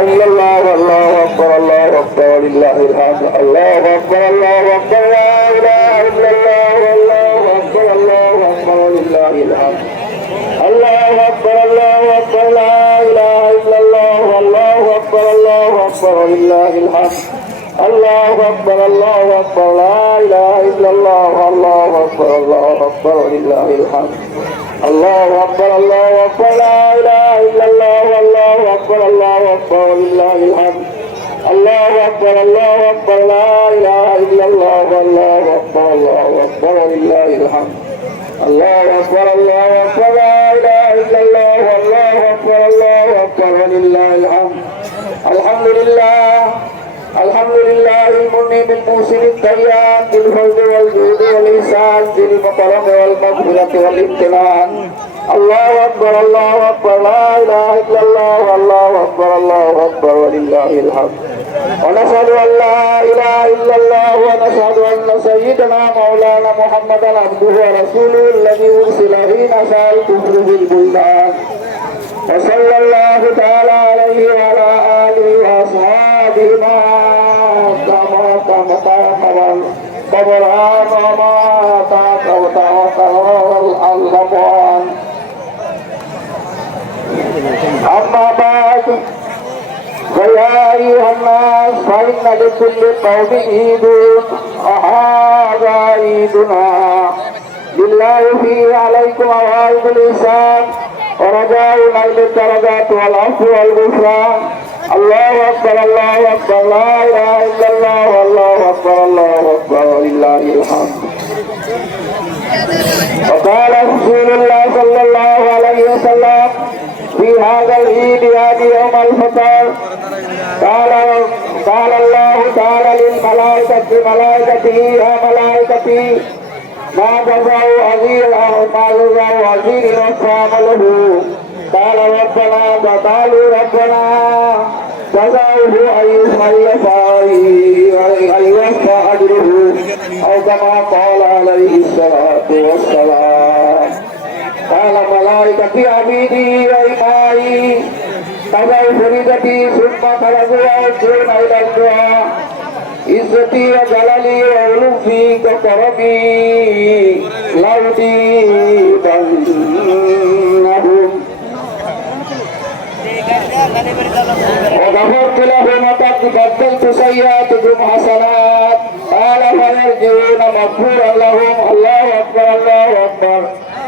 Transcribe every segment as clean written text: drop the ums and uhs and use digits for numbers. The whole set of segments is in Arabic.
إلا الله والله أكبر الله أكبر ولله الحمد الله أكبر الله أكبر لا إله إلا الله والله أكبر الله أكبر ولله الحمد الله أكبر الله أكبر لا إله إلا الله والله أكبر الله أكبر ولله الحمد الله أكبر الله أكبر لا إله إلا الله والله أكبر الله أكبر ولله الحمد الله أكبر الله أكبر لا إله إلا الله والله أكبر الله أكبر ولله الحمد الله أكبر الله أكبر لا إله إلا الله والله أكبر الله أكبر ولله الحمد الله أكبر الله أكبر لا إله إلا الله والله أكبر الله أكبر ولله الحمد الحمد لله الحمد لله المنعم بالموسم الديان بالفضل والجود والإحسان بالكرم والمغفرة والامتنان الله أكبر الله أكبر لا إله إلا الله والله أكبر الله أكبر ولله الحمد ونشهد أن لا إله إلا الله ونشهد أن سيدنا مولانا محمدا عبده ورسوله الذي أرسل حين شاء الكفر بالبلدان وصلى الله تعالى عليه وعلى آله وأصحابه ما طبران وما الألمان أما بعد فيا أيها الناس فإن لكل قوم عيد وهذا عيدنا لله فيه عليكم عوائد الإحسان ورجاء نيل الدرجات والعفو والغفران الله أكبر الله أكبر لا إله إلا الله والله أكبر الله أكبر ولله الحمد وقال رسول الله صلى الله عليه وسلم في هذا العيد هذه يوم الفطر قال الله تعالى للملائكة ملائكته يا ملائكتي ما جزاء عزيز وعمله قال ربنا وقالوا ربنا جزاؤه أن يوفى أجره أو كما قال عليه الصلاة والسلام قال ملائكتي عبيدي وإمائي قضوا فريضتي ثم خرجوا يرجعون إلى الدعاء عزتي وجلالي وعلومي وكرمي لأجيبنهم وغفرت لهم وقدمت سيئاتهم حسنات قال فيرجعون مغفورا لهم الله أكبر الله أكبر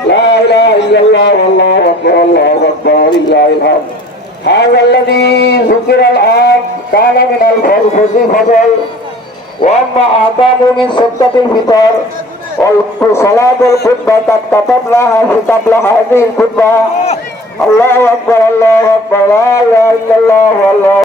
لا إله إلا الله والله أكبر الله أكبر ولله الحمد هذا الذي ذكر الآن كان من الفضل وأما أعظم من سكة الفطر وصلاة الخطبة قد كتبناها قبل هذه الخطبة الله أكبر الله أكبر لا إله إلا الله والله